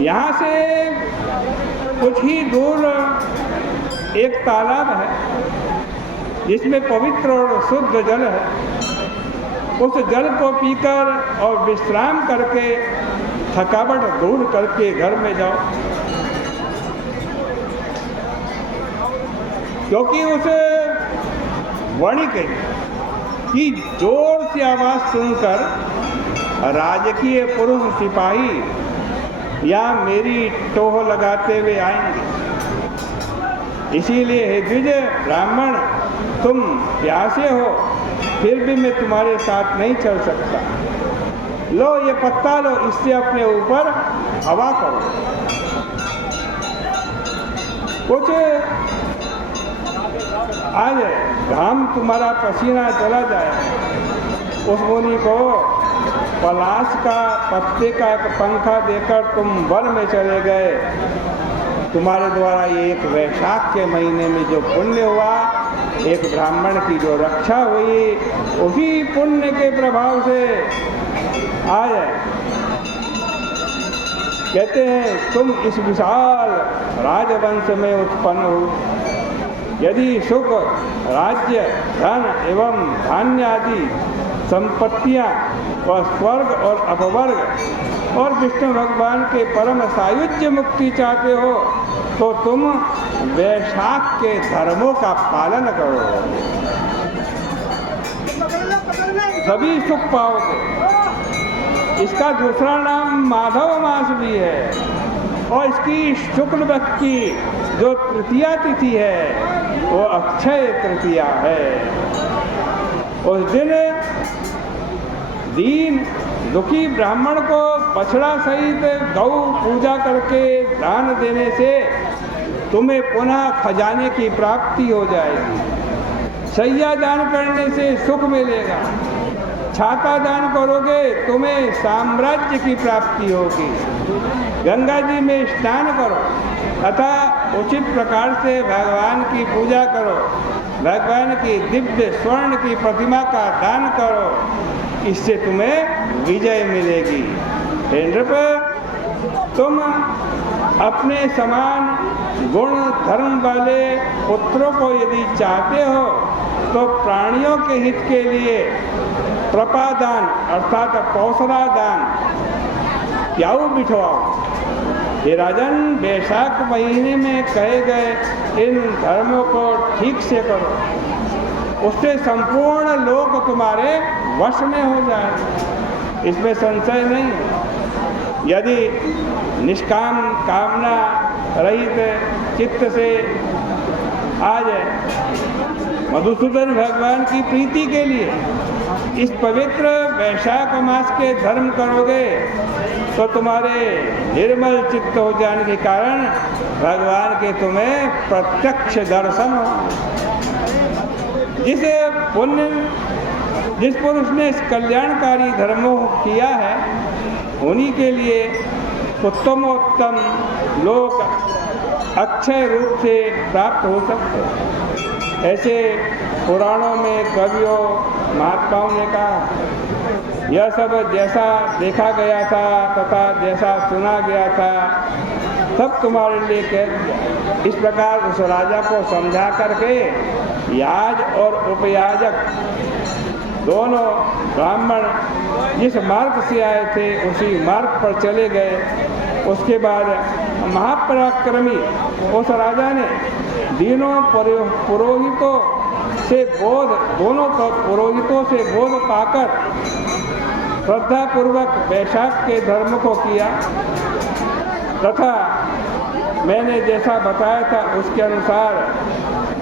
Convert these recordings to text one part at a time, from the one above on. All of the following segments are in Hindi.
यहाँ से कुछ ही दूर एक तालाब है जिसमें पवित्र और शुद्ध जल है। उस जल को पीकर और विश्राम करके थकावट दूर करके घर में जाओ, क्योंकि उस वणिक की जोर से आवाज सुनकर राजकीय पुरुष सिपाही या मेरी टोह लगाते हुए आएंगे। इसीलिए हे द्विज ब्राह्मण, तुम प्यासे हो, फिर भी मैं तुम्हारे साथ नहीं चल सकता। लो ये पत्ता लो, इससे अपने ऊपर हवा करो। कुछ आज घाम तुम्हारा पसीना चला जाए। उस मुनि को पलाश का पत्ते का एक पंखा देकर तुम वन में चले गए। तुम्हारे द्वारा ये एक वैशाख के महीने में जो पुण्य हुआ, एक ब्राह्मण की जो रक्षा हुई, उसी पुण्य के प्रभाव से आज कहते हैं तुम इस विशाल राजवंश में उत्पन्न हो। यदि सुख, राज्य, धन एवं धान्य आदि संपत्तियां व स्वर्ग और अपवर्ग और विष्णु भगवान के परम सायुज्य मुक्ति चाहते हो तो तुम वैशाख के धर्मों का पालन करो, सभी सुख पाओगे। इसका दूसरा नाम माधव मास भी है और इसकी शुक्ल पक्ष की जो तृतीया तिथि है वो अक्षय तृतीया है। उस दिन दीन दुखी ब्राह्मण को बछड़ा सहित गौ पूजा करके दान देने से तुम्हें पुनः खजाने की प्राप्ति हो जाएगी। शैया दान करने से सुख मिलेगा। छाता दान करोगे तुम्हें साम्राज्य की प्राप्ति होगी। गंगा जी में स्नान करो तथा उचित प्रकार से भगवान की पूजा करो। भगवान की दिव्य स्वर्ण की प्रतिमा का दान करो, इससे तुम्हें विजय मिलेगी। हे नृप, तुम अपने समान गुण धर्म वाले पुत्रों को यदि चाहते हो तो प्राणियों के हित के लिए प्रपादान अर्थात पौसरा दान प्याऊ बिठवाओ। ये राजन, वैशाख महीने में कहे गए इन धर्मों को ठीक से करो, उससे संपूर्ण लोक तुम्हारे वश में हो जाए, इसमें संशय नहीं। यदि निष्काम कामना रहित चित्त से आज मधुसूदन भगवान की प्रीति के लिए इस पवित्र वैशाख मास के धर्म करोगे तो तुम्हारे निर्मल चित्त हो जाने के कारण भगवान के तुम्हें प्रत्यक्ष दर्शन हो। जिस पुरुष ने इस कल्याणकारी धर्मों किया है उन्हीं के लिए उत्तमोत्तम लोक अक्षय रूप से प्राप्त हो सकते हैं। ऐसे पुराणों में कवियों महात्माओं ने कहा, यह सब जैसा देखा गया था तथा जैसा सुना गया था सब तुम्हारे लिए कह दिया। इस प्रकार उस राजा को समझा करके याज और उपयाजक दोनों ब्राह्मण जिस मार्ग से आए थे उसी मार्ग पर चले गए। उसके बाद महापराक्रमी उस राजा ने तीनों पुरोहितों से बोध पाकर श्रद्धा पूर्वक वैशाख के धर्म को किया तथा मैंने जैसा बताया था उसके अनुसार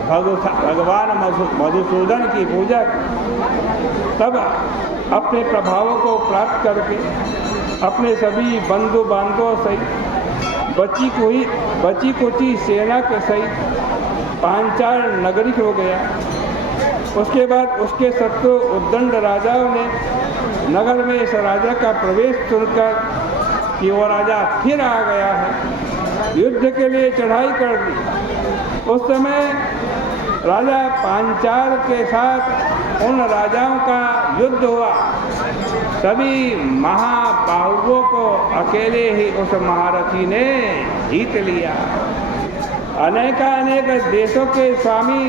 भगवान मधुसूदन की पूजा तब अपने प्रभावों को प्राप्त करके अपने सभी बंधु बांधवों सहित बची कुची सेना के सहित पांचाल नगरी हो गया। उसके बाद उसके शत्रु उद्दंड राजाओं ने नगर में इस राजा का प्रवेश सुनकर कि वो राजा फिर आ गया है, युद्ध के लिए चढ़ाई कर दी। उस समय राजा पांचाल के साथ उन राजाओं का युद्ध हुआ सभी महाबाहुओं को अकेले ही उस महारथी ने जीत लिया। अनेक देशों के स्वामी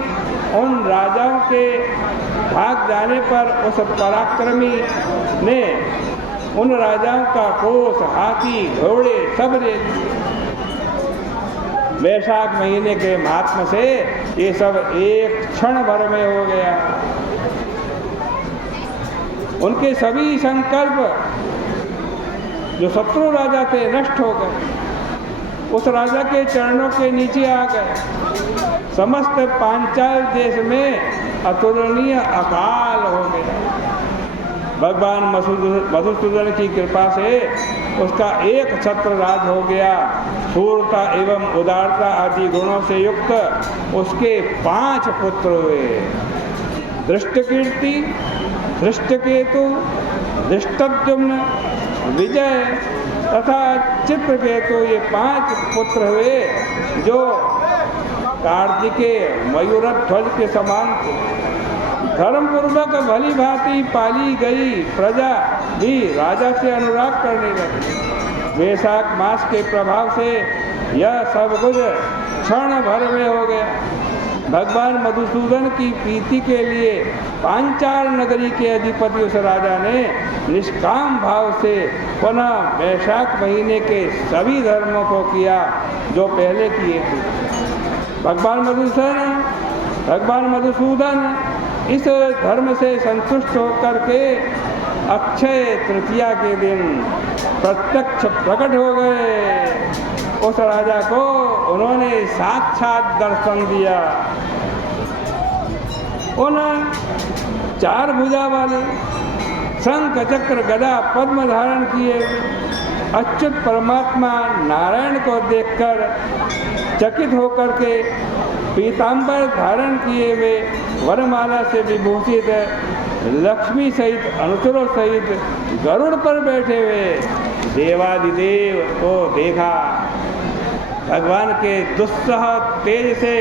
उन राजाओं के भाग जाने पर उस पराक्रमी ने उन राजाओं का कोष, हाथी, घोड़े सब ले लिए। वैशाख महीने के महात्म से ये सब एक क्षण भर में हो गया। उनके सभी संकल्प जो शत्रु राजा थे नष्ट हो गए, उस राजा के चरणों के नीचे आ गए। समस्त पांचाल देश में अतुलनीय अकाल हो गया। भगवान मधुसूदन की कृपा से उसका एक छत्र राज हो गया। शूरता एवं उदारता आदि गुणों से युक्त उसके 5 पुत्र हुए। दृष्टकीर्ति, धृष्टकेतु, धृष्टद्युम्न, विजय तथा चित्रकेतु, ये 5 पुत्र हुए जो कार्तिकेय मयूरध्वज के समान थे। धर्मपूर्वक भली भांति पाली गई प्रजा भी राजा से अनुराग करने लगी। वैशाख मास के प्रभाव से यह सब कुछ क्षण भर में हो गया। भगवान मधुसूदन की प्रीति के लिए पांचाल नगरी के अधिपति उस राजा ने निष्काम भाव से पुनः वैशाख महीने के सभी धर्मों को किया जो पहले किए थे। भगवान मधुसूदन इस धर्म से संतुष्ट होकर के अक्षय तृतीया के दिन प्रत्यक्ष प्रकट हो गए। उस राजा को उन्होंने साक्षात दर्शन दिया। उन 4 भुजा वाले शंख चक्र गदा पद्म धारण किए अच्युत परमात्मा नारायण को देखकर चकित होकर के पीतांबर धारण किए हुए वरमाला से विभूषित लक्ष्मी सहित अनुचरों सहित गरुड़ पर बैठे हुए देवादिदेव को देखा। भगवान के दुस्सह तेज से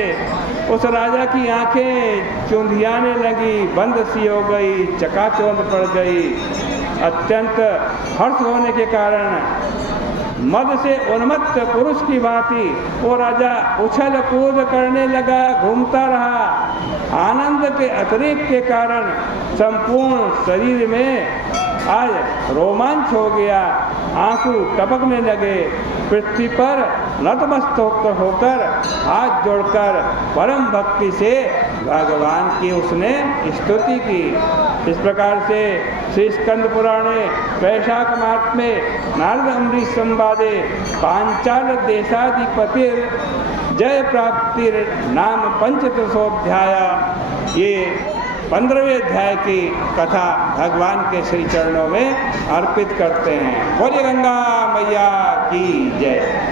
उस राजा की आंखें चुंधियाने लगी, बंद सी हो गई, चकाचौंध पड़ गई। अत्यंत हर्ष होने के कारण मद से उन्मत्त पुरुष की भांति वो राजा उछल कूद करने लगा, घूमता रहा। आनंद के अतिरेक के कारण संपूर्ण शरीर में आज रोमांच हो गया, आंसू टपकने लगे। पृथ्वी पर नतमस्तक होकर हाथ जोड़कर परम भक्ति से भगवान की उसने स्तुति की। इस प्रकार से श्री स्कंद पुराणे वैशाख मास में नारद अम्बरीश संवादे पांचाल देशाधिपतिर जय प्राप्तिर नाम 35 ये 15वें अध्याय की कथा भगवान के श्री चरणों में अर्पित करते हैं। बोलिए गंगा मैया की जय।